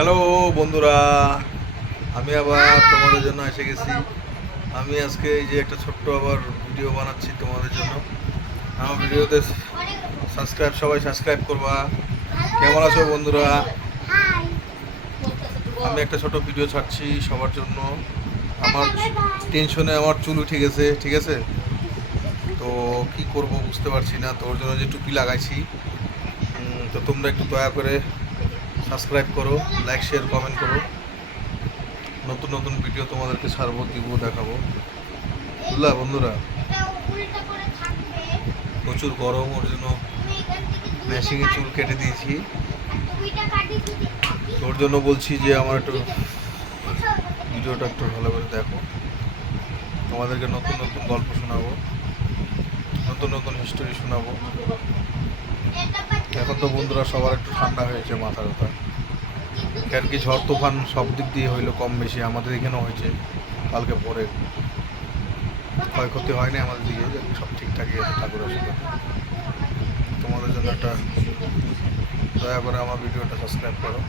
Hello বন্ধুরা, আমি আবার তোমাদের জন্য এসে গেছি। আমি আজকে এই যে একটা ছোট্ট আবার ভিডিও বানাচ্ছি তোমাদের জন্য। আমার ভিডিওতে সবাই সাবস্ক্রাইব করবা। কেমন আছো বন্ধুরা? আমি একটা ছোট ভিডিও ছাড়ছি সবার জন্য। আমার টেনশনে আমার চুল উঠে গেছে, ঠিক আছে? তো কি করব বুঝতে পারছি না, তো ওর জন্য যে টুপি লাগাইছি। তো তোমরা একটু দয়া করে সাবস্ক্রাইব করো, লাইক শেয়ার কমেন্ট করো। নতুন নতুন ভিডিও তোমাদেরকে ছাড়বো, দিব, দেখাবো। বুঝলা বন্ধুরা? প্রচুর গরম, ওর জন্য মেশিনে চুল কেটে দিয়েছি। ওর জন্য বলছি যে আমার একটু ভিডিওটা একটু ভালো করে দেখো। তোমাদেরকে নতুন নতুন গল্প শোনাবো, নতুন নতুন হিস্টোরি শোনাবো। এখন তো বন্ধুরা সবার একটু ঠান্ডা হয়েছে মাথা ব্যথা, আর কি ঝড় তুফান সব দিক দিয়ে হইলো কম বেশি। আমাদের এখানেও হয়েছে কালকে পরে, ক্ষয়ক্ষতি হয়নি আমাদের দিকে, সব ঠিকঠাকই আছে ঠাকুরের আশীর্বাদে। তোমাদের জন্য একটা দয়া করে আমার ভিডিওটা সাবস্ক্রাইব করো।